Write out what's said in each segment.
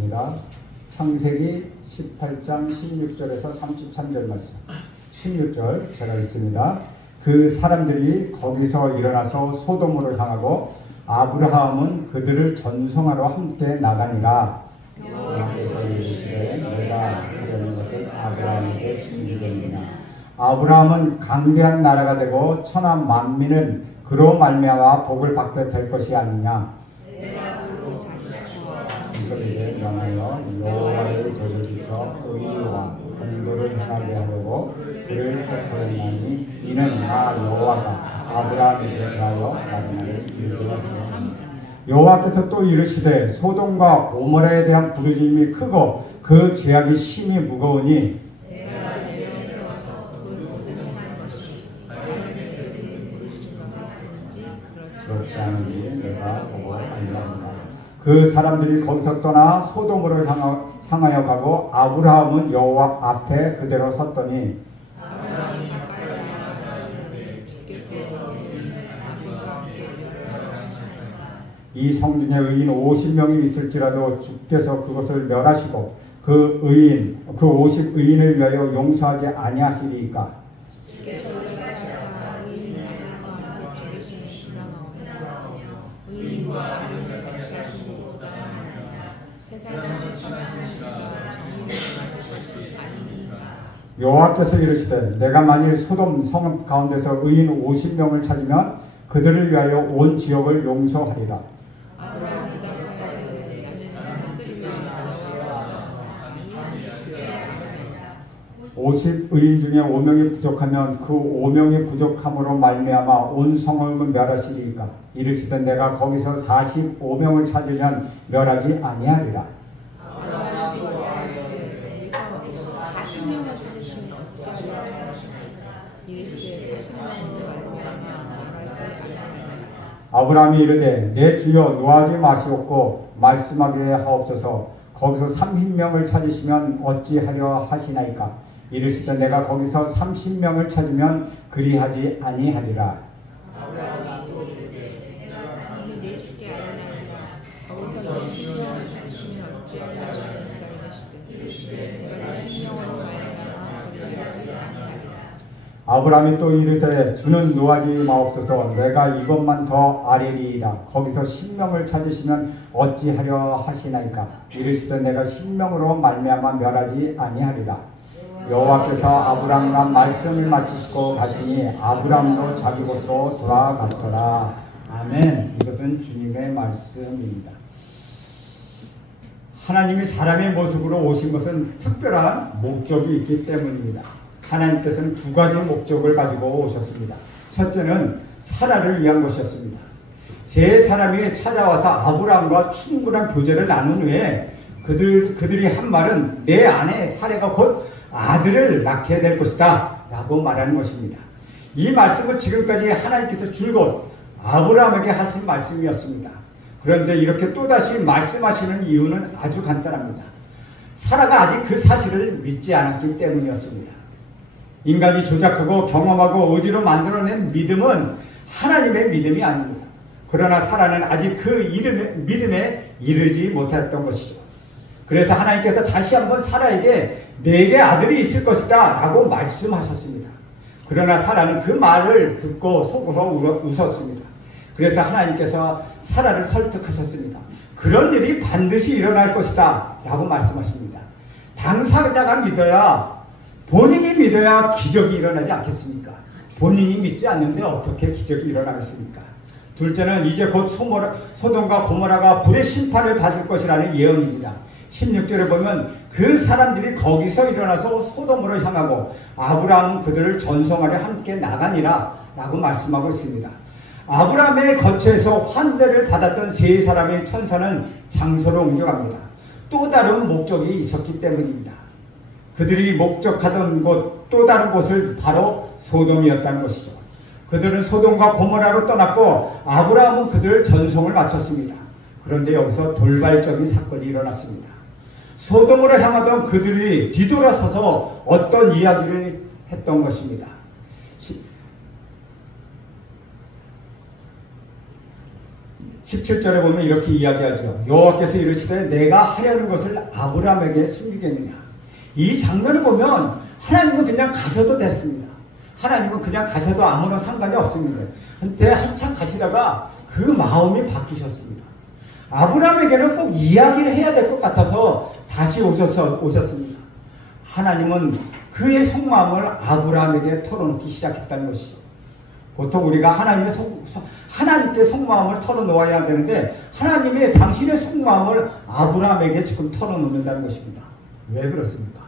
봅니다. 창세기 18장 16절에서 33절 말씀. 16절 제가 읽습니다. 그 사람들이 거기서 일어나서 소돔으로 향하고 아브라함은 그들을 전송하러 함께 나가니라. 여호와께서 이르시되 내가 이르는 것을 아브라함에게 숨기겠느냐. 아브라함은 강대한 나라가 되고 천하 만민은 그로 말미암아 복을 받게 될 것이 아니냐. 이스라엘에 명하여 여호와를 돌려주셔 의와 공도를 행하게 하려고 그를 택하였나니 이는 나 여호와가 아브라함에게 대하여 나를 이르게 하리라. 여호와께서 또 이르시되 소돔과 고모라에 대한 부르짖음이 크고 그 죄악이 심히 무거우니 그렇지 않으니 내가 보고 알리라. 그 사람들이 거기서 떠나 소돔으로 향하여 가고 아브라함은 여호와 앞에 그대로 섰더니 이 성중에 의인 50명이 있을지라도 주께서 그것을 멸하시고 그 50의인을 위하여 용서하지 아니하시리이까. 여호와께서 이르시되 내가 만일 소돔 성 가운데서 의인 50명을 찾으면 그들을 위하여 온 지역을 용서하리라. 50의인 중에 5명이 부족하면 그 5명이 부족함으로 말미암아 온 성을 멸하시리이까. 이르시되 내가 거기서 45명을 찾으면 멸하지 아니하리라. 40명을 찾으시면 어찌하리까. 이르시되 40명으로 말미암아 멸하지 아니하리라. 아브라함이 이르되 내 주여 노하지 마시옵고 말씀하게 하옵소서. 거기서 30명을 찾으시면 어찌하려 하시나이까. 이르시되 내가 거기서 30명을 찾으면 그리하지 아니하리라. 아브라함이 또 이르되 내가 내 주께 아뢰나이다. 거기서 20명을 찾으시면 어찌하려 하시나이까. 이르시되 내가 20명으로 말미암아 그리하지 아니하리라. 아브라함이 또 이르되 주는 노하지 마옵소서. 내가 이것만 더 아뢰리이다. 거기서 10명을 찾으시면 어찌하려 하시나이까. 이르시되 내가 10명으로 말미암아 멸하지 아니하리라. 여호와께서 아브라함과 말씀을 마치시고 가시니 아브라함도 자기 곳으로 돌아갔더라. 아멘. 이것은 주님의 말씀입니다. 하나님이 사람의 모습으로 오신 것은 특별한 목적이 있기 때문입니다. 하나님께서는 두 가지 목적을 가지고 오셨습니다. 첫째는 사라를 위한 것이었습니다. 세 사람이 찾아와서 아브라함과 충분한 교제를 나눈 후에 그들이 한 말은 내 아내 사라가 곧 아들을 낳게 될 것이다 라고 말하는 것입니다. 이 말씀은 지금까지 하나님께서 줄곧 아브라함에게 하신 말씀이었습니다. 그런데 이렇게 또다시 말씀하시는 이유는 아주 간단합니다. 사라가 아직 그 사실을 믿지 않았기 때문이었습니다. 인간이 조작하고 경험하고 의지로 만들어낸 믿음은 하나님의 믿음이 아닙니다. 그러나 사라는 아직 그 믿음에 이르지 못했던 것이죠. 그래서 하나님께서 다시 한번 사라에게 내게 아들이 있을 것이다 라고 말씀하셨습니다. 그러나 사라는 그 말을 듣고 속으로 웃었습니다. 그래서 하나님께서 사라를 설득하셨습니다. 그런 일이 반드시 일어날 것이다 라고 말씀하십니다. 당사자가 믿어야, 본인이 믿어야 기적이 일어나지 않겠습니까? 본인이 믿지 않는데 어떻게 기적이 일어나겠습니까? 둘째는 이제 곧 소돔과 고모라가 불의 심판을 받을 것이라는 예언입니다. 16절에 보면 그 사람들이 거기서 일어나서 소돔으로 향하고 아브라함은 그들을 전송하려 함께 나가니라 라고 말씀하고 있습니다. 아브라함의 거처에서 환대를 받았던 세 사람의 천사는 장소를 옮겨갑니다. 또 다른 목적이 있었기 때문입니다. 그들이 목적하던 곳, 또 다른 곳을 바로 소돔이었다는 것이죠. 그들은 소돔과 고모라로 떠났고 아브라함은 그들을 전송을 마쳤습니다. 그런데 여기서 돌발적인 사건이 일어났습니다. 소돔으로 향하던 그들이 뒤돌아서서 어떤 이야기를 했던 것입니다. 17절에 보면 이렇게 이야기하죠. 여호와께서 이르시되 내가 하려는 것을 아브라함에게 숨기겠느냐. 이 장면을 보면 하나님은 그냥 가셔도 됐습니다. 하나님은 그냥 가셔도 아무런 상관이 없습니다. 근데 한참 가시다가 그 마음이 바뀌셨습니다. 아브라함에게는 꼭 이야기를 해야 될 것 같아서 다시 오셨습니다. 하나님은 그의 속마음을 아브라함에게 털어놓기 시작했다는 것이죠. 보통 우리가 하나님께 속마음을 털어놓아야 되는데 하나님이 당신의 속마음을 아브라함에게 지금 털어놓는다는 것입니다. 왜 그렇습니까?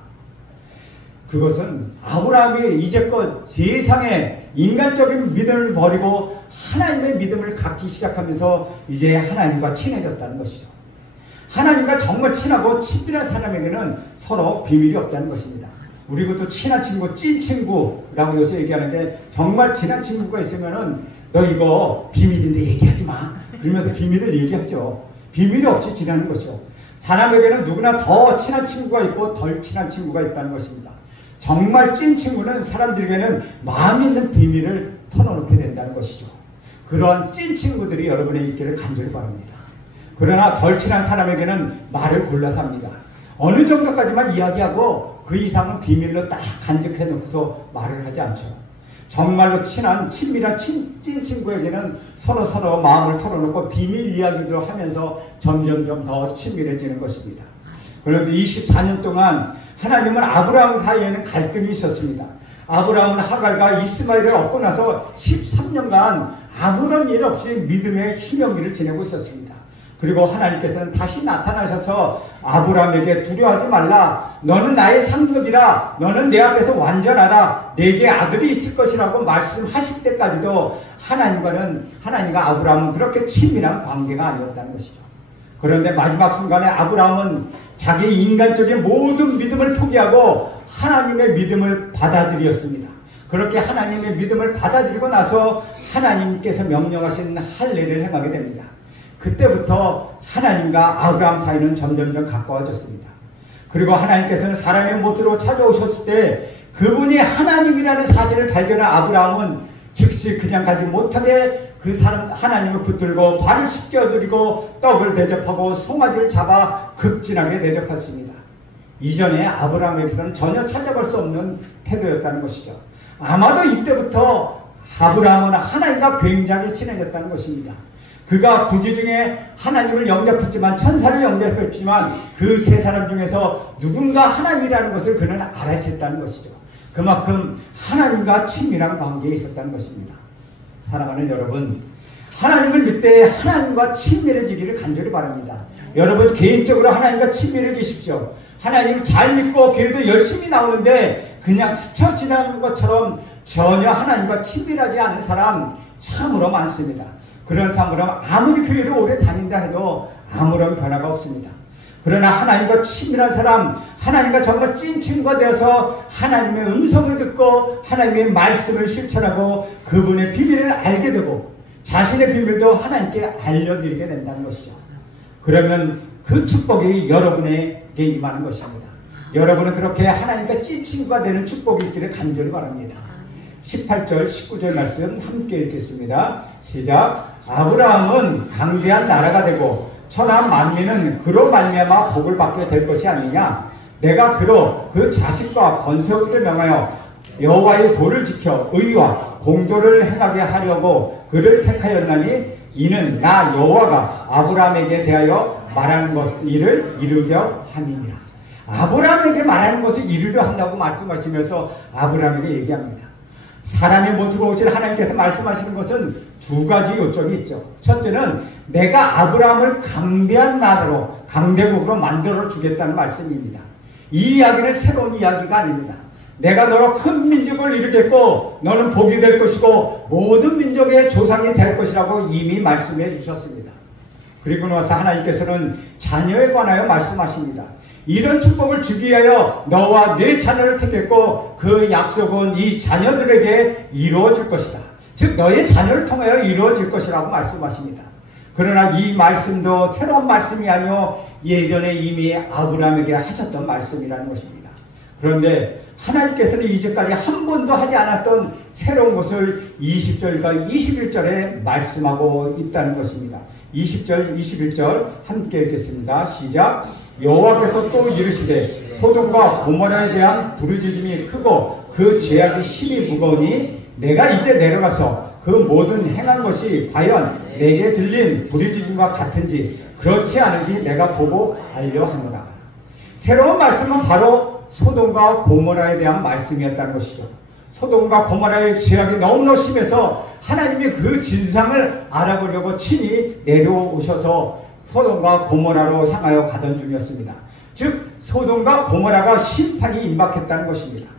그것은 아브라함이 이제껏 세상에 인간적인 믿음을 버리고 하나님의 믿음을 갖기 시작하면서 이제 하나님과 친해졌다는 것이죠. 하나님과 정말 친하고 친밀한 사람에게는 서로 비밀이 없다는 것입니다. 우리 그것도 친한 친구, 찐 친구라고 요새 얘기하는데 정말 친한 친구가 있으면은 너 이거 비밀인데 얘기하지 마. 이러면서 비밀을 얘기하죠. 비밀이 없이 지내는 것이죠. 사람에게는 누구나 더 친한 친구가 있고 덜 친한 친구가 있다는 것입니다. 정말 찐 친구는 사람들에게는 마음 있는 비밀을 털어놓게 된다는 것이죠. 그런 찐 친구들이 여러분에 있기를 간절히 바랍니다. 그러나 덜 친한 사람에게는 말을 골라서 합니다. 어느 정도까지만 이야기하고 그 이상은 비밀로 딱 간직해놓고서 말을 하지 않죠. 정말로 친밀한 찐 친구에게는 서로 마음을 털어놓고 비밀 이야기도 하면서 점점 더 친밀해지는 것입니다. 그런데 24년 동안 하나님은 아브라함 사이에는 갈등이 있었습니다. 아브라함은 하갈과 이스마엘을 얻고 나서 13년간 아무런 일 없이 믿음의 휴명기를 지내고 있었습니다. 그리고 하나님께서는 다시 나타나셔서 아브라함에게 두려워하지 말라. 너는 나의 상급이라. 너는 내 앞에서 완전하다. 내게 아들이 있을 것이라고 말씀하실 때까지도 하나님과 아브라함은 그렇게 친밀한 관계가 아니었다는 것이죠. 그런데 마지막 순간에 아브라함은 자기 인간적인 모든 믿음을 포기하고 하나님의 믿음을 받아들였습니다. 그렇게 하나님의 믿음을 받아들이고 나서 하나님께서 명령하신 할례를 행하게 됩니다. 그때부터 하나님과 아브라함 사이는 점점 가까워졌습니다. 그리고 하나님께서는 사람의 모습으로 찾아오셨을 때 그분이 하나님이라는 사실을 발견한 아브라함은 즉시 그냥 가지 못하게 그 사람 하나님을 붙들고 발을 씻겨드리고 떡을 대접하고 송아지를 잡아 극진하게 대접했습니다. 이전에 아브라함에게서는 전혀 찾아볼 수 없는 태도였다는 것이죠. 아마도 이때부터 아브라함은 하나님과 굉장히 친해졌다는 것입니다. 그가 부지 중에 하나님을 영접했지만 천사를 영접했지만 그 세 사람 중에서 누군가 하나님이라는 것을 그는 알아챘다는 것이죠. 그만큼 하나님과 친밀한 관계에 있었다는 것입니다. 사랑하는 여러분, 하나님을 믿되 하나님과 친밀해지기를 간절히 바랍니다. 여러분 개인적으로 하나님과 친밀해지십시오. 하나님을 잘 믿고 교회도 열심히 나오는데 그냥 스쳐 지나가는 것처럼 전혀 하나님과 친밀하지 않은 사람 참으로 많습니다. 그런 사람은 아무리 교회를 오래 다닌다 해도 아무런 변화가 없습니다. 그러나 하나님과 친밀한 사람, 하나님과 정말 찐 친구가 되어서 하나님의 음성을 듣고 하나님의 말씀을 실천하고 그분의 비밀을 알게 되고 자신의 비밀도 하나님께 알려드리게 된다는 것이죠. 그러면 그 축복이 여러분에게 임하는 것입니다. 여러분은 그렇게 하나님과 찐 친구가 되는 축복이 있기를 간절히 바랍니다. 18절, 19절 말씀 함께 읽겠습니다. 시작. 아브라함은 강대한 나라가 되고 천한 만민은 그로 말미암아 복을 받게 될 것이 아니냐. 내가 그로 그 자식과 번성을 명하여 여호와의 도를 지켜 의와 공도를 행하게 하려고 그를 택하였나니 이는 나 여호와가 아브라함에게 대하여 말하는 일을 이루려 함이니라. 아브라함에게 말하는 것을 이루려 한다고 말씀하시면서 아브라함에게 얘기합니다. 사람의 모습으로 오신 하나님께서 말씀하시는 것은 두 가지 요점이 있죠. 첫째는 내가 아브라함을 강대한 나라로 강대국으로 만들어 주겠다는 말씀입니다. 이 이야기는 새로운 이야기가 아닙니다. 내가 너로 큰 민족을 이루겠고 너는 복이 될 것이고 모든 민족의 조상이 될 것이라고 이미 말씀해 주셨습니다. 그리고 나서 하나님께서는 자녀에 관하여 말씀하십니다. 이런 축복을 주기 위하여 너와 네 자녀를 택했고 그 약속은 이 자녀들에게 이루어질 것이다. 즉 너의 자녀를 통하여 이루어질 것이라고 말씀하십니다. 그러나 이 말씀도 새로운 말씀이 아니요 예전에 이미 아브라함에게 하셨던 말씀이라는 것입니다. 그런데 하나님께서는 이제까지 한 번도 하지 않았던 새로운 것을 20절과 21절에 말씀하고 있다는 것입니다. 20절, 21절 함께 읽겠습니다. 시작. 여호와께서 또 이르시되 소돔과 고모라에 대한 부르짖음이 크고 그 죄악이 심히 무거우니 내가 이제 내려가서 그 모든 행한 것이 과연 내게 들린 부르짖음과 같은지 그렇지 않은지 내가 보고 알려 하노라. 새로운 말씀은 바로 소돔과 고모라에 대한 말씀이었다는 것이죠. 소돔과 고모라의 죄악이 너무나 심해서 하나님이 그 진상을 알아보려고 친히 내려오셔서 소돔과 고모라로 향하여 가던 중이었습니다. 즉 소돔과 고모라가 심판이 임박했다는 것입니다.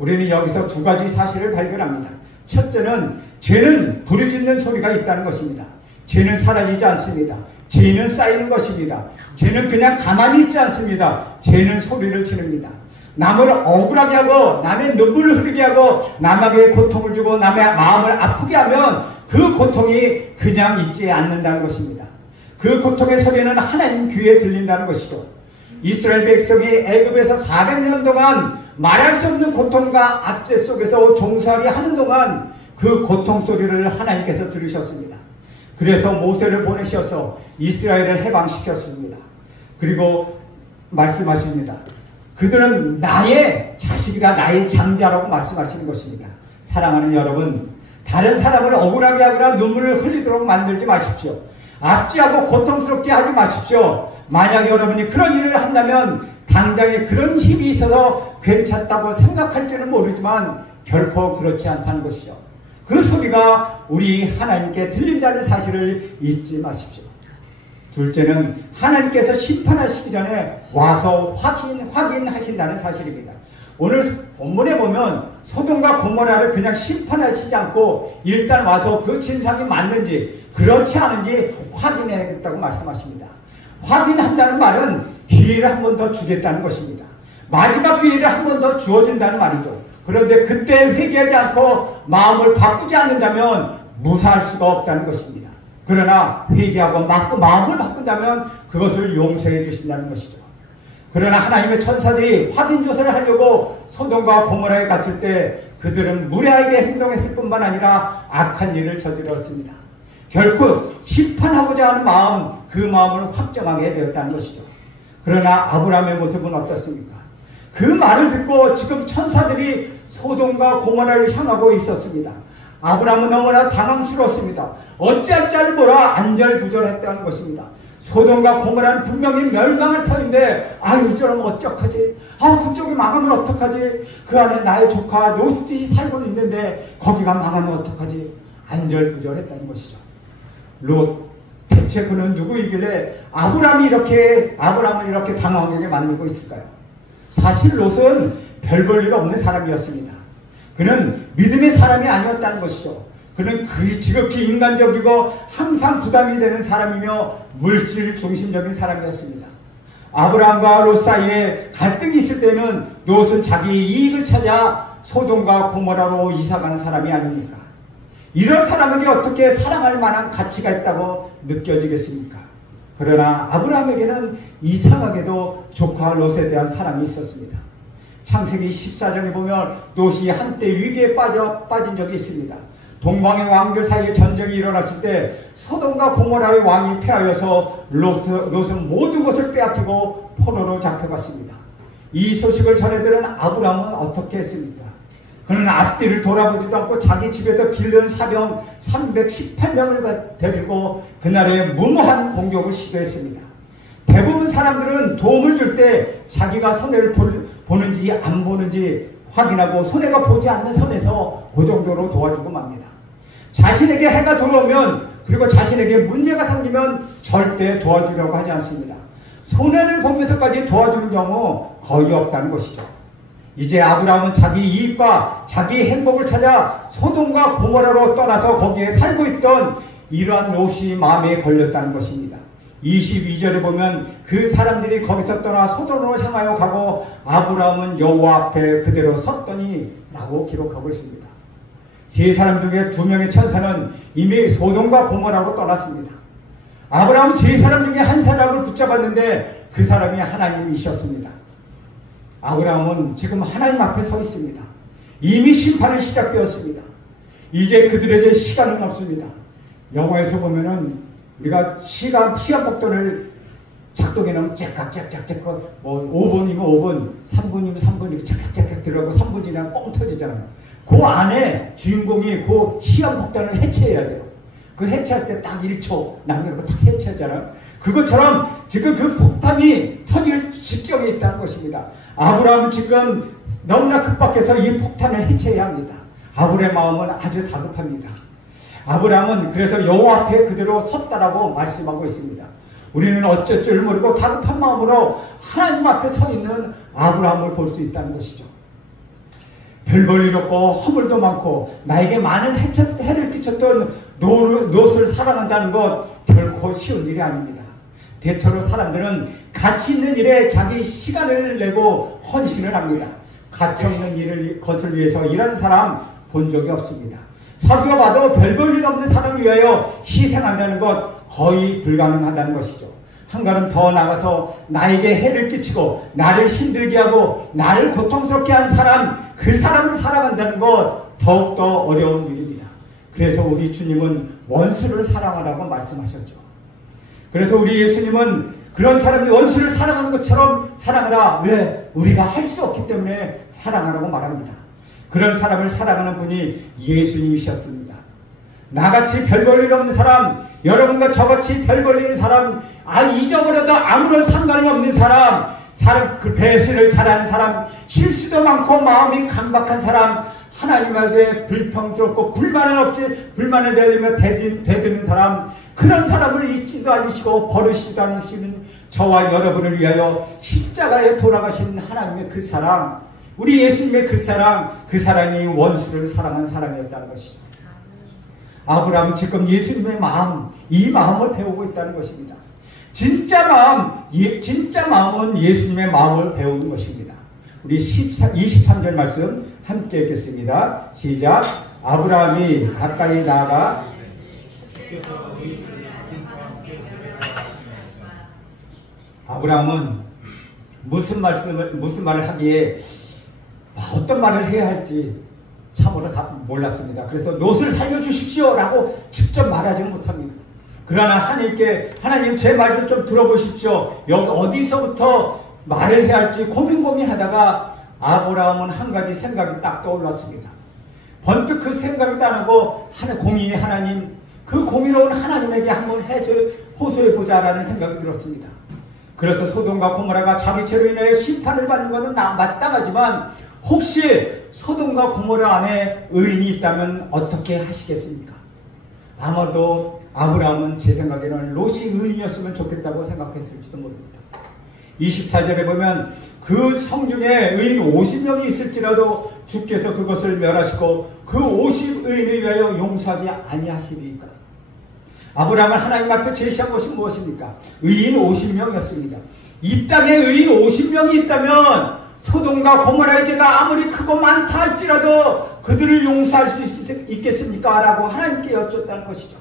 우리는 여기서 두 가지 사실을 발견합니다. 첫째는 죄는 부르짖는 소리가 있다는 것입니다. 죄는 사라지지 않습니다. 죄는 쌓이는 것입니다. 죄는 그냥 가만히 있지 않습니다. 죄는 소리를 지릅니다. 남을 억울하게 하고 남의 눈물을 흐르게 하고 남에게 고통을 주고 남의 마음을 아프게 하면 그 고통이 그냥 있지 않는다는 것입니다. 그 고통의 소리는 하나님 귀에 들린다는 것이죠. 이스라엘 백성이 애굽에서 400년 동안 말할 수 없는 고통과 압제 속에서 종살이 하는 동안 그 고통 소리를 하나님께서 들으셨습니다. 그래서 모세를 보내셔서 이스라엘을 해방시켰습니다. 그리고 말씀하십니다. 그들은 나의 자식이다, 나의 장자라고 말씀하시는 것입니다. 사랑하는 여러분, 다른 사람을 억울하게 하거나 눈물을 흘리도록 만들지 마십시오. 압제하고 고통스럽게 하지 마십시오. 만약 여러분이 그런 일을 한다면 당장에 그런 힘이 있어서 괜찮다고 생각할지는 모르지만 결코 그렇지 않다는 것이죠. 그 소리가 우리 하나님께 들린다는 사실을 잊지 마십시오. 둘째는 하나님께서 심판하시기 전에 와서 확인하신다는 사실입니다. 오늘 본문에 보면 소돔과 고모라를 그냥 심판하시지 않고 일단 와서 그 진상이 맞는지 그렇지 않은지 확인해야겠다고 말씀하십니다. 확인한다는 말은 기회를 한 번 더 주겠다는 것입니다. 마지막 기회를 한 번 더 주어진다는 말이죠. 그런데 그때 회개하지 않고 마음을 바꾸지 않는다면 무사할 수가 없다는 것입니다. 그러나 회개하고 마음을 바꾼다면 그것을 용서해 주신다는 것이죠. 그러나 하나님의 천사들이 확인조사를 하려고 소돔과 고모라에 갔을 때 그들은 무례하게 행동했을 뿐만 아니라 악한 일을 저질렀습니다. 결코 심판하고자 하는 마음, 그 마음을 확정하게 되었다는 것이죠. 그러나 아브라함의 모습은 어떻습니까? 그 말을 듣고 지금 천사들이 소돔과 고모라를 향하고 있었습니다. 아브라함은 너무나 당황스러웠습니다. 어찌할 줄 몰라 안절부절했다는 것입니다. 소돔과 고모라는 분명히 멸망할 터인데 아유 저러면 어떡하지? 그쪽이 망하면 어떡하지? 그 안에 나의 조카 롯이 살고 있는데 거기가 망하면 어떡하지? 안절부절했다는 것이죠. 롯, 대체 그는 누구이길래 아브라함을 이렇게 당황하게 만들고 있을까요? 사실 롯은 별 볼 일 없는 사람이었습니다. 그는 믿음의 사람이 아니었다는 것이죠. 그는 지극히 인간적이고 항상 부담이 되는 사람이며 물질 중심적인 사람이었습니다. 아브라함과 롯 사이에 갈등이 있을 때는 롯은 자기 이익을 찾아 소돔과 고모라로 이사간 사람이 아닙니까? 이런 사람에게 어떻게 사랑할 만한 가치가 있다고 느껴지겠습니까? 그러나 아브라함에게는 이상하게도 조카 롯에 대한 사랑이 있었습니다. 창세기 14장에 보면 롯이 한때 위기에 빠진 적이 있습니다. 동방의 왕들 사이에 전쟁이 일어났을 때 소돔과 고모라의 왕이 패하여서 롯은 모든 것을 빼앗기고 포로로 잡혀갔습니다. 이 소식을 전해들은 아브라함은 어떻게 했습니까? 그는 앞뒤를 돌아보지도 않고 자기 집에서 기른 사병 318명을 데리고 그날의 무모한 공격을 시도했습니다. 대부분 사람들은 도움을 줄 때 자기가 손해를 보는지 안 보는지 확인하고 손해가 보지 않는 선에서 그 정도로 도와주고 맙니다. 자신에게 해가 돌아오면 그리고 자신에게 문제가 생기면 절대 도와주려고 하지 않습니다. 손해를 보면서까지 도와주는 경우 거의 없다는 것이죠. 이제 아브라함은 자기 이익과 자기 행복을 찾아 소돔과 고모라로 떠나서 거기에 살고 있던 이러한 롯이 마음에 걸렸다는 것입니다. 22절에 보면 그 사람들이 거기서 떠나 소돔으로 향하여 가고 아브라함은 여호와 앞에 그대로 섰더니 라고 기록하고 있습니다. 세 사람 중에 2명의 천사는 이미 소돔과 고모라로 떠났습니다. 아브라함은 세 사람 중에 한 사람을 붙잡았는데 그 사람이 하나님이셨습니다. 아브라함은 지금 하나님 앞에 서 있습니다. 이미 심판은 시작되었습니다. 이제 그들에게 시간은 없습니다. 영화에서 보면은 우리가 시간 복도를 작동해놓으면 째깍째깍째깍 뭐 5분이면 5분, 3분이면 3분 이렇게 째깍째깍 들어가고 3분 지나면 뻥 터지잖아요. 그 안에 주인공이 그 시간 복도를 해체해야 돼요. 그 해체할 때 딱 1초 남겨놓고 딱 해체하잖아요. 그것처럼 지금 그 폭탄이 터질 직경에 있다는 것입니다. 아브라함은 지금 너무나 급박해서 이 폭탄을 해체해야 합니다. 아브라함의 마음은 아주 다급합니다. 아브라함은 그래서 여호와 앞에 그대로 섰다라고 말씀하고 있습니다. 우리는 어쩔 줄 모르고 다급한 마음으로 하나님 앞에 서 있는 아브라함을 볼 수 있다는 것이죠. 별 볼 일 없고 허물도 많고 나에게 많은 해를 끼쳤던 롯을 사랑한다는 것 결코 쉬운 일이 아닙니다. 대체로 사람들은 가치 있는 일에 자기 시간을 내고 헌신을 합니다. 가치 없는 것을 위해서 일하는 사람 본 적이 없습니다. 살펴봐도 별 볼 일 없는 사람을 위하여 희생한다는 것 거의 불가능하다는 것이죠. 한 걸음 더 나가서 나에게 해를 끼치고 나를 힘들게 하고 나를 고통스럽게 한 사람, 그 사람을 사랑한다는 것 더욱더 어려운 일입니다. 그래서 우리 주님은 원수를 사랑하라고 말씀하셨죠. 그래서 우리 예수님은 그런 사람이 원수를 사랑하는 것처럼 사랑하라. 왜? 우리가 할 수 없기 때문에 사랑하라고 말합니다. 그런 사람을 사랑하는 분이 예수님이셨습니다. 나같이 별 볼 일 없는 사람, 여러분과 저같이 별 볼 일 있는 사람, 잊어버려도 아무런 상관이 없는 사람, 그 배신을 잘하는 사람, 실수도 많고 마음이 강박한 사람, 하나님에 대해 불평스럽고 불만을 내리며 대드는 사람, 그런 사람을 잊지도 않으시고 버리시지도 않으시는 저와 여러분을 위하여 십자가에 돌아가신 하나님의 그 사랑, 우리 예수님의 그 사랑이 원수를 사랑한 사랑이었다는 것이죠. 아브라함은 지금 예수님의 마음, 이 마음을 배우고 있다는 것입니다. 진짜 마음은 예수님의 마음을 배우는 것입니다. 우리 23절 말씀 함께 읽겠습니다. 시작. 아브라함이 가까이 나아가 아브라함은 무슨 말을 하기에 어떤 말을 해야 할지 참으로 다 몰랐습니다. 그래서 롯을 살려주십시오 라고 직접 말하지는 못합니다. 그러나 하나님 제 말 좀 들어보십시오. 여기 어디서부터 말을 해야 할지 고민하다가 아브라함은 한 가지 생각이 딱 떠올랐습니다. 번뜩 그 생각이 떠나고 하나님, 그 공의로운 하나님에게 한번 호소해보자라는 생각이 들었습니다. 그래서 소돔과 고모라가 자기 죄로 인하여 심판을 받는 것은 마땅하지만 혹시 소돔과 고모라 안에 의인이 있다면 어떻게 하시겠습니까? 아마도 아브라함은 제 생각에는 롯이 의인이었으면 좋겠다고 생각했을지도 모릅니다. 24절에 보면 그 성중에 의인 50명이 있을지라도 주께서 그것을 멸하시고 그 50의인을 위하여 용서하지 아니하시리까. 아브라함을 하나님 앞에 제시한 것이 무엇입니까? 의인 50명이었습니다. 이 땅에 의인 50명이 있다면 소돔과 고모라의 죄가 아무리 크고 많다 할지라도 그들을 용서할 수 있겠습니까? 라고 하나님께 여쭙다는 것이죠.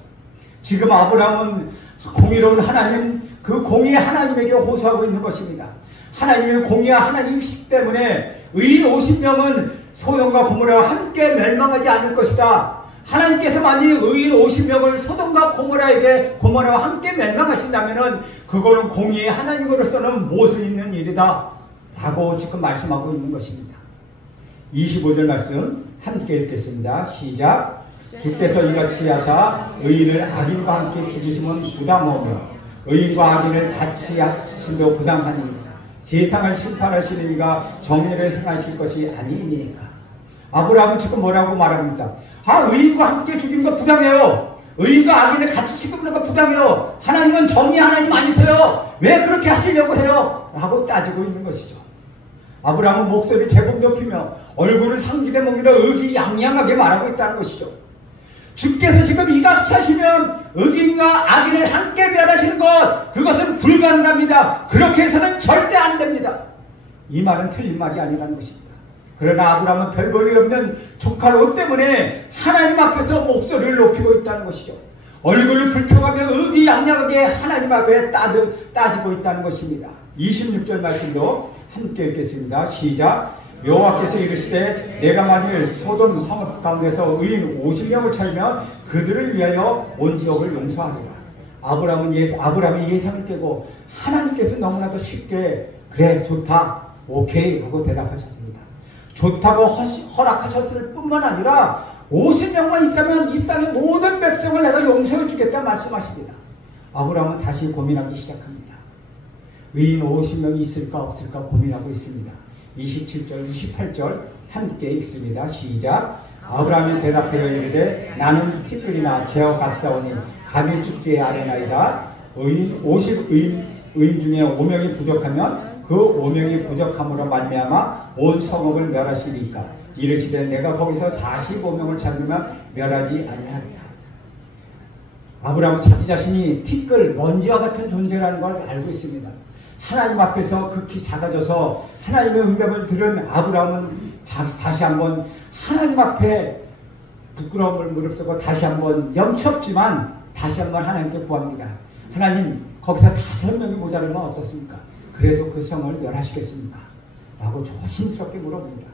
지금 아브라함은 공의로운 하나님, 그 공의의 하나님에게 호소하고 있는 것입니다. 하나님의 공의와 하나님이시기 때문에 의인 50명은 소돔과 고모라와 함께 멸망하지 않을 것이다. 하나님께서 만약 의인 50명을 소돔과 고모라와 함께 멸망하신다면 그거는 공의의 하나님으로서는 못을 있는 일이다 라고 지금 말씀하고 있는 것입니다. 25절 말씀 함께 읽겠습니다. 시작. 주께서 이같이 하사 의인을 악인과 함께 죽이시면 부담하며 의인과 악인을 같이 하심도 부담하니까 세상을 심판하시는 이가 정의를 행하실 것이 아니니까. 아브라함은 지금 뭐라고 말합니다. 의인과 함께 죽이는 거 부당해요. 의인과 악인을 같이 취급하는 거 부당해요. 하나님은 정의 하나님 아니세요. 왜 그렇게 하시려고 해요? 라고 따지고 있는 것이죠. 아브라함은 목소리 제법 높이며 얼굴을 상기대 먹이려 의기양양하게 말하고 있다는 것이죠. 주께서 지금 이같이 하시면 의인과 악인을 함께 멸하시는 것, 그것은 불가능합니다. 그렇게 해서는 절대 안 됩니다. 이 말은 틀린 말이 아니라는 것입니다. 그러나 아브라함은 별 볼 일 없는 조카 롯 때문에 하나님 앞에서 목소리를 높이고 있다는 것이죠. 얼굴을 불평하며 의기양양하게 하나님 앞에 따지고 있다는 것입니다. 26절 말씀도 함께 읽겠습니다. 시작. 여호와께서 이르시되 내가 만일 소돔 성읍 가운데서 의인 50명을 찾으면 그들을 위하여 온 지역을 용서하리라. 아브라함이 예상을 깨고 하나님께서 너무나도 쉽게 그래 좋다 오케이 하고 대답하셨습니다. 좋다고 허락하셨을 뿐만 아니라 50명만 있다면 이 땅의 모든 백성을 내가 용서해 주겠다 말씀하십니다. 아브라함은 다시 고민하기 시작합니다. 의인 50명이 있을까 없을까 고민하고 있습니다. 27절 28절 함께 읽습니다. 시작. 아브라함이 대답하여 이르되 나는 티끌이나 제어 갔사오니 감히 죽게 아뢰나이다. 의인 50의인 중에 5명이 부족하면 그 5명이 부족함으로 말미암아 온 성읍을 멸하시리까. 이르시되 내가 거기서 45명을 찾으면 멸하지 아니하리라. 아브라함은 자기 자신이 티끌 먼지와 같은 존재라는 걸 알고 있습니다. 하나님 앞에서 극히 작아져서 하나님의 응답을 들은 아브라함은 다시 한번 하나님 앞에 부끄러움을 무릅쓰고 다시 한번 염치없지만 다시 한번 하나님께 구합니다. 하나님 거기서 5명이 모자르면 어떻습니까? 그래도 그 성을 멸하시겠습니까? 라고 조심스럽게 물어봅니다.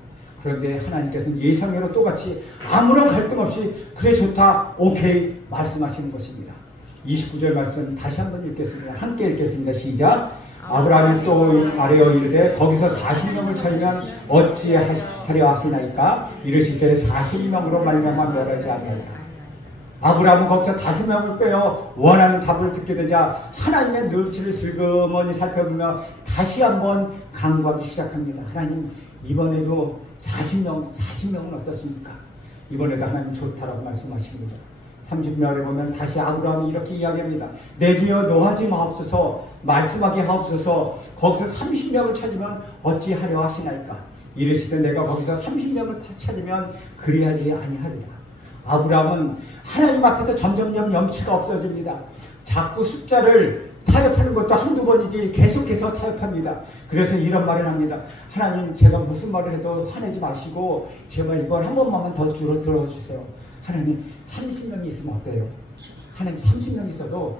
그런데 하나님께서는 예상대로 똑같이 아무런 갈등 없이 그래 좋다 오케이 말씀하시는 것입니다. 29절 말씀 다시 한번 읽겠습니다. 함께 읽겠습니다. 시작. 아브라함이 또 아뢰어 이르되 거기서 40명을 찾으면 어찌하려 하시나이까. 이르시되 40명으로 말미암아 멸하지 아니하리라. 아브라함은 거기서 5명을 빼어 원하는 답을 듣게 되자 하나님의 눈치를 슬그머니 살펴보며 다시 한번 간구하기 시작합니다. 하나님 이번에도 40명은 어떻습니까? 이번에도 하나님 좋다라고 말씀하십니다. 30절에 보면 다시 아브라함이 이렇게 이야기합니다. 내 주여 노하지 마옵소서 말씀하게 하옵소서 거기서 30명을 찾으면 어찌하려 하시나이까. 이르시되 내가 거기서 30명을 찾으면 그리하지 아니하리라. 아브라함은 하나님 앞에서 점점점 염치가 없어집니다. 자꾸 숫자를 타협하는 것도 한두 번이지 계속해서 타협합니다. 그래서 이런 말을 합니다. 하나님 제가 무슨 말을 해도 화내지 마시고 제발 이번 한 번만 더 들어주세요. 하나님 30명이 있으면 어때요? 하나님 30명 있어도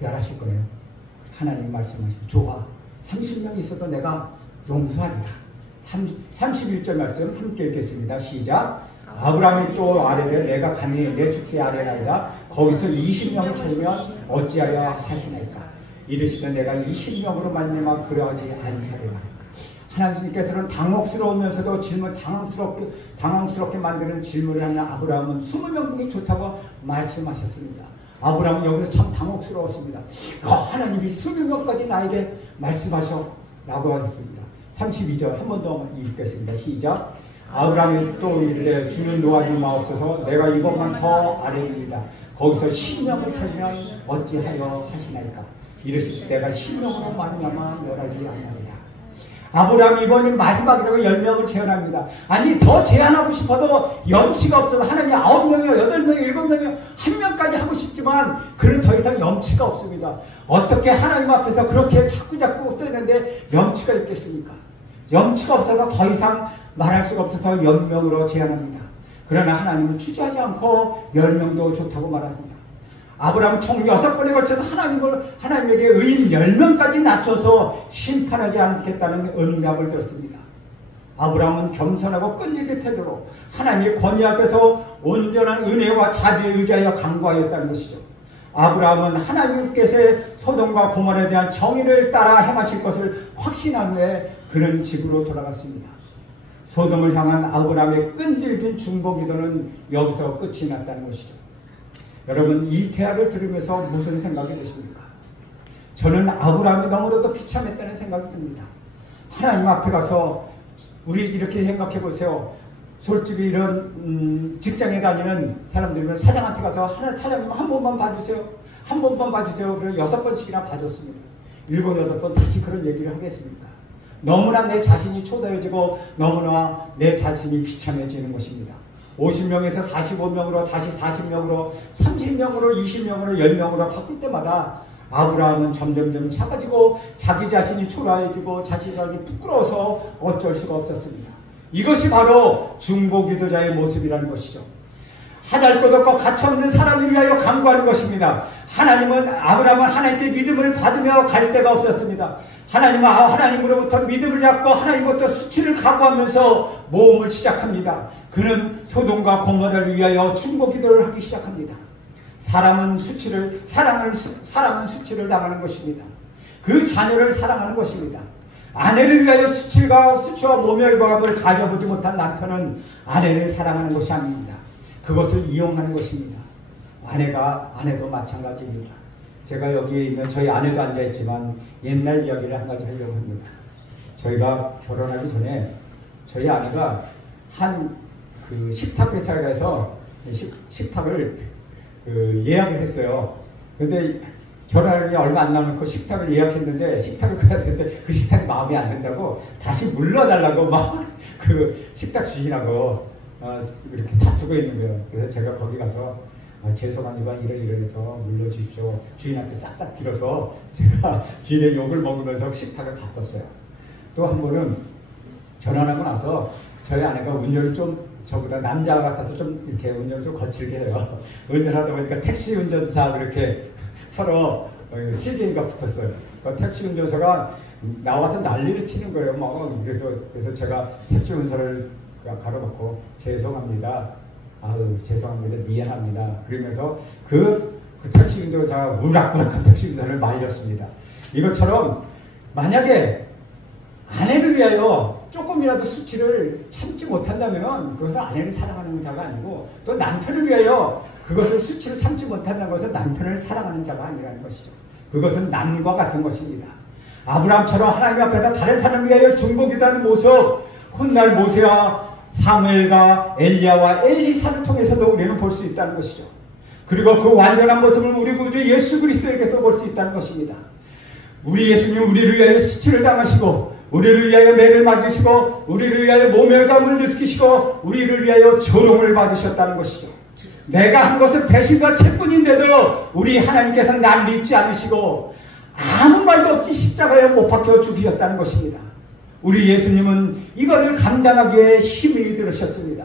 멸하실 거예요. 하나님 말씀하시고 좋아. 30명 있어도 내가 용서하리라. 31절 말씀 함께 읽겠습니다. 시작. 아브라함이 또 아뢰되 내가 감히 내 주께 아뢰나이다. 거기서 20명을 찾으면 어찌하려 하시나이까. 이르시되 내가 20명으로 말미암아 그러하지 아니하리라. 하나님께서는 당혹스러우면서도 당황스럽게 만드는 질문을 하는 아브라함은 20명 중에 좋다고 말씀하셨습니다. 아브라함은 여기서 참 당혹스러웠습니다. 하나님이 20명까지 나에게 말씀하셔 라고 하겠습니다. 32절 한 번 더 읽겠습니다. 시작. 아브라함이 또 이르되 주는 노하지 마옵소서 내가 이것만 더 아뢰리이다. 거기서 10명을 찾으면 어찌하여 하시나이까. 이르시되 내가 10명으로 말미암아 멸하지 아니하리라. 아브라함이 이번이 마지막이라고 10명을 제안합니다. 아니 더 제안하고 싶어도 염치가 없어서 하나님 9명이요 8명이요 7명이요 1명까지 하고 싶지만 그는 더 이상 염치가 없습니다. 어떻게 하나님 앞에서 그렇게 자꾸자꾸 뜨는데 염치가 있겠습니까? 염치가 없어서 더 이상 말할 수가 없어서 10명으로 제안합니다. 그러나 하나님은 주저하지 않고 10명도 좋다고 말합니다. 아브라함은 총 6번에 걸쳐서 하나님에게 의인 10명까지 낮춰서 심판하지 않겠다는 응답을 들었습니다. 아브라함은 겸손하고 끈질긴 태도로 하나님의 권위 앞에서 온전한 은혜와 자비에 의지하여 간구하였다는 것이죠. 아브라함은 하나님께서의 소돔과 고모라에 대한 정의를 따라 행하실 것을 확신한 후에 그는 집으로 돌아갔습니다. 소돔을 향한 아브라함의 끈질긴 중보기도는 여기서 끝이 났다는 것이죠. 여러분 이 대화를 들으면서 무슨 생각이 드십니까? 저는 아브라함이 너무나도 비참했다는 생각이 듭니다. 하나님 앞에 가서 우리 이렇게 생각해 보세요. 솔직히 이런 직장에 다니는 사람들은 사장한테 가서 사장님 한 번만 봐주세요. 한 번만 봐주세요. 그래서 6번씩이나 봐줬습니다. 7, 8번 다시 그런 얘기를 하겠습니까? 너무나 내 자신이 초라해지고 너무나 내 자신이 비참해지는 것입니다. 50명에서 45명으로 다시 40명으로 30명으로 20명으로 10명으로 바꿀 때마다 아브라함은 점점점 작아지고 자기 자신이 초라해지고 자신이 부끄러워서 어쩔 수가 없었습니다. 이것이 바로 중보기도자의 모습이라는 것이죠. 하잘것없고 가차없는 사람을 위하여 간구하는 것입니다. 아브라함은 하나님께 믿음을 받으며 갈 데가 없었습니다. 하나님으로부터 믿음을 잡고 하나님부터 수치를 각오하면서 모험을 시작합니다. 그는 소돔과 고모라를 위하여 중보 기도를 하기 시작합니다. 사람은 수치를 당하는 것입니다. 그 자녀를 사랑하는 것입니다. 아내를 위하여 수치와 모멸감을 가져보지 못한 남편은 아내를 사랑하는 것이 아닙니다. 그것을 이용하는 것입니다. 아내도 마찬가지입니다. 제가 여기에 있는 저희 아내도 앉아있지만 옛날 이야기를 한 가지 하려고 합니다. 저희가 결혼하기 전에 저희 아내가 그 식탁 회사에 가서 식탁을 예약을 했어요. 근데 결혼하기 얼마 안 남은 그 식탁을 예약했는데 식탁을 가야 되는데 그 식탁이 마음에 안 든다고 다시 물러달라고 막 그 식탁 주인하고 이렇게 다투고 있는 거예요. 그래서 제가 거기 가서 죄송합니다. 이러해서 물려주십시오. 주인한테 싹싹 빌어서 제가 주인의 욕을 먹으면서 식탁을 바꿨어요. 또 한 번은 결혼하고 나서 저희 아내가 운전을 좀 저보다 남자 같아서 좀 이렇게 운전을 좀 거칠게 해요. 운전하다 보니까 택시 운전사 그렇게 서로 실갱이가 붙었어요. 그 택시 운전사가 나와서 난리를 치는 거예요. 그래서 제가 택시 운전사를 가로막고 죄송합니다. 죄송합니다. 미안합니다. 그러면서 그 택시 운전사가 우락부락한 택시 운전사를 말렸습니다. 이것처럼 만약에 아내를 위하여 조금이라도 수치를 참지 못한다면 그것은 아내를 사랑하는 자가 아니고 또 남편을 위하여 그것을 수치를 참지 못한다는 것은 남편을 사랑하는 자가 아니라는 것이죠. 그것은 남과 같은 것입니다. 아브라함처럼 하나님 앞에서 다른 사람을 위하여 중보기도하는 모습, 훗날 모세와 사무엘과 엘리야와 엘리사를 통해서도 우리는 볼 수 있다는 것이죠. 그리고 그 완전한 모습을 우리 구주 예수 그리스도에게서 볼 수 있다는 것입니다. 우리 예수님 우리를 위하여 수치를 당하시고 우리를 위하여 매를 맞으시고 우리를 위하여 모멸감을 느끼시고 우리를 위하여 조롱을 받으셨다는 것이죠. 내가 한 것은 배신과 채뿐인데도 우리 하나님께서는 날 믿지 않으시고 아무 말도 없이 십자가에 못 박혀 죽으셨다는 것입니다. 우리 예수님은 이거를 감당하기에 힘이 들으셨습니다.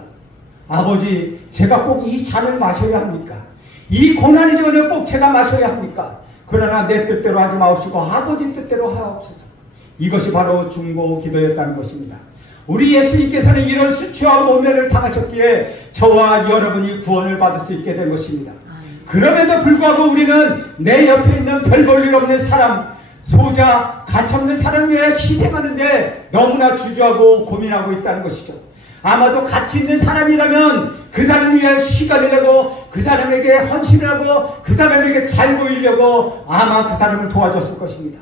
아버지, 제가 꼭 이 잔을 마셔야 합니까? 이 고난의 전에 꼭 제가 마셔야 합니까? 그러나 내 뜻대로 하지 마옵시고 아버지 뜻대로 하옵소서. 이것이 바로 중보 기도였다는 것입니다. 우리 예수님께서는 이런 수치와 모멸을 당하셨기에 저와 여러분이 구원을 받을 수 있게 된 것입니다. 그럼에도 불구하고 우리는 내 옆에 있는 별 볼 일 없는 사람, 소자, 가차없는 사람을 위해 희생하는데 너무나 주저하고 고민하고 있다는 것이죠. 아마도 가치 있는 사람이라면 그 사람을 위해 시간을 내고 그 사람에게 헌신을 하고 그 사람에게 잘 보이려고 아마 그 사람을 도와줬을 것입니다.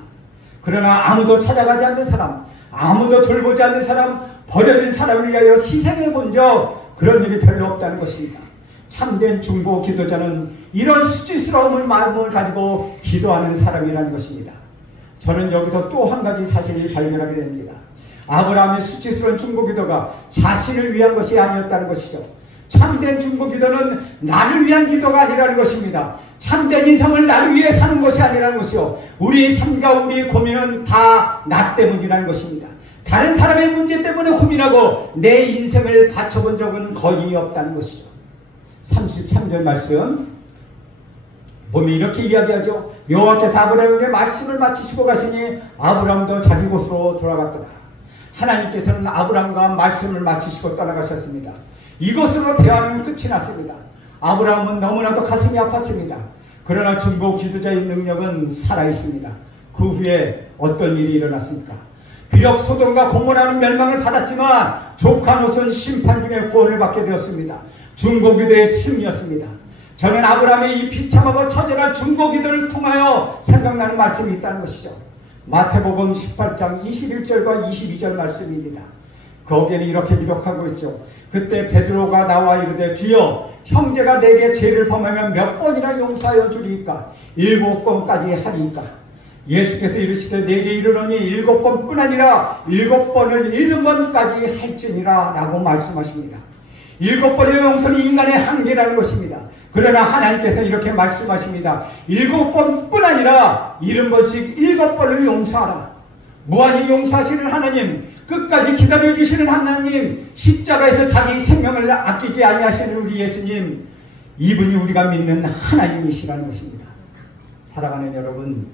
그러나 아무도 찾아가지 않는 사람, 아무도 돌보지 않는 사람, 버려진 사람을 위하여 희생해 본 적 그런 일이 별로 없다는 것입니다. 참된 중보 기도자는 이런 수치스러운 마음을 가지고 기도하는 사람이라는 것입니다. 저는 여기서 또 한 가지 사실을 발견하게 됩니다. 아브라함의 수치스러운 중보 기도가 자신을 위한 것이 아니었다는 것이죠. 참된 중보 기도는 나를 위한 기도가 아니라는 것입니다. 참된 인생을 나를 위해 사는 것이 아니라는 것이요. 우리의 삶과 우리의 고민은 다 나 때문이라는 것입니다. 다른 사람의 문제 때문에 고민하고 내 인생을 바쳐본 적은 거의 없다는 것이죠. 33절 말씀 보면 이렇게 이야기하죠. 여호와께서 아브라함에게 말씀을 마치시고 가시니 아브라함도 자기 곳으로 돌아갔더라. 하나님께서는 아브라함과 말씀을 마치시고 떠나가셨습니다. 이것으로 대화는 끝이 났습니다. 아브라함은 너무나도 가슴이 아팠습니다. 그러나 중보 기도자의 능력은 살아있습니다. 그 후에 어떤 일이 일어났습니까? 비록 소돔과 고모라는 멸망을 받았지만 조카 롯은 심판 중에 구원을 받게 되었습니다. 중보 기도의 승리였습니다. 저는 아브라함의 이 비참하고 처절한 중보 기도를 통하여 생각나는 말씀이 있다는 것이죠. 마태복음 18장 21절과 22절 말씀입니다. 거기에는 이렇게 기록하고 있죠. 그때 베드로가 나와 이르되 주여 형제가 내게 죄를 범하면 몇 번이나 용서하여 주리이까? 7번까지 하리이까? 예수께서 이르시되 내게 이르노니 7번뿐 아니라 7번을 7번까지 할지니라 라고 말씀하십니다. 7번의 용서는 인간의 한계라는 것입니다. 그러나 하나님께서 이렇게 말씀하십니다. 7번뿐 아니라 70번씩 7번을 용서하라. 무한히 용서하시는 하나님, 끝까지 기다려주시는 하나님, 십자가에서 자기 생명을 아끼지 아니하시는 우리 예수님, 이분이 우리가 믿는 하나님이시라는 것입니다. 사랑하는 여러분,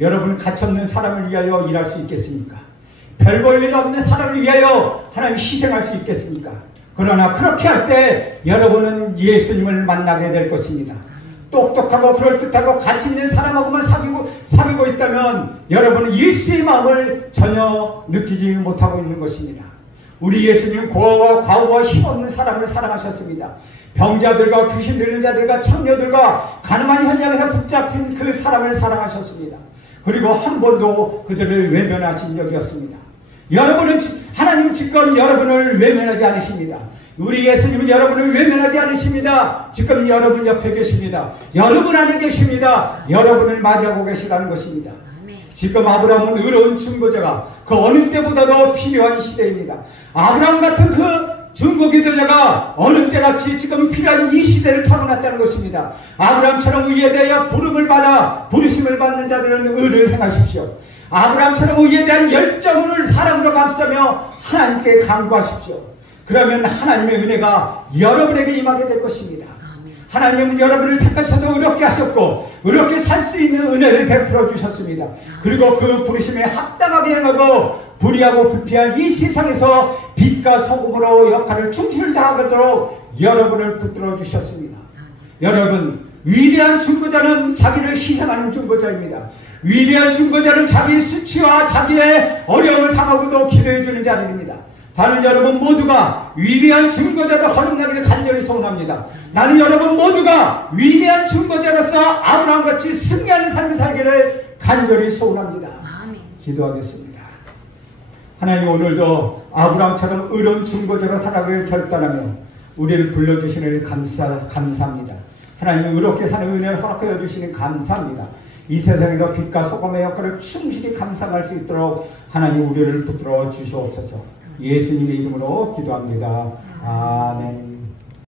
여러분 가천는 사람을 위하여 일할 수 있겠습니까? 별 볼 일 없는 사람을 위하여 하나님 희생할 수 있겠습니까? 그러나 그렇게 할 때 여러분은 예수님을 만나게 될 것입니다. 똑똑하고 그럴듯하고 가치 있는 사람하고만 사귀고 있다면 여러분은 예수의 마음을 전혀 느끼지 못하고 있는 것입니다. 우리 예수님은 고아와 과부와 힘없는 사람을 사랑하셨습니다. 병자들과 귀신 들린 자들과 창녀들과 가늠한 현장에서 붙잡힌 그 사람을 사랑하셨습니다. 그리고 한 번도 그들을 외면하신 적이 없습니다. 여러분은 하나님 지금 여러분을 외면하지 않으십니다. 우리 예수님은 여러분을 외면하지 않으십니다. 지금 여러분 옆에 계십니다. 여러분 안에 계십니다. 여러분을 맞이하고 계시다는 것입니다. 지금 아브라함은 의로운 중보자가 그 어느 때보다도 필요한 시대입니다. 아브라함 같은 그 중보기도자가 어느 때같이 지금 필요한 이 시대를 타고났다는 것입니다. 아브라함처럼 의에 대하여 부름을 받아 부르심을 받는 자들은 의를 행하십시오. 아브라함처럼 의에 대한 열정을 사랑으로 감싸며 하나님께 간구하십시오. 그러면 하나님의 은혜가 여러분에게 임하게 될 것입니다. 하나님은 여러분을 택하셔서 의롭게 하셨고 의롭게 살 수 있는 은혜를 베풀어 주셨습니다. 그리고 그 부르심에 합당하게 행하고 불의하고 불피한 이 세상에서 빛과 소금으로 역할을 충실히 다하도록 여러분을 붙들어 주셨습니다. 여러분, 위대한 중보자는 자기를 희생하는 중보자입니다. 위대한 중보자는 자기의 수치와 자기의 어려움을 당하고도 기도해 주는 자들입니다. 저는 여러분 모두가 위대한 중보자로 거듭나기를 간절히 소원합니다. 나는 여러분 모두가 위대한 중보자로서 아브라함같이 승리하는 삶을 살기를 간절히 소원합니다. 기도하겠습니다. 하나님, 오늘도 아브라함처럼 의로운 중보자로 살아가길 결단하며 우리를 불러주시는 감사합니다. 하나님, 의롭게 사는 은혜를 허락하여 주시는 감사합니다. 이 세상에도 빛과 소금의 역할을 충실히 감당할 수 있도록 하나님 우리를 붙들어 주시옵소서. 예수님의 이름으로 기도합니다. 아멘.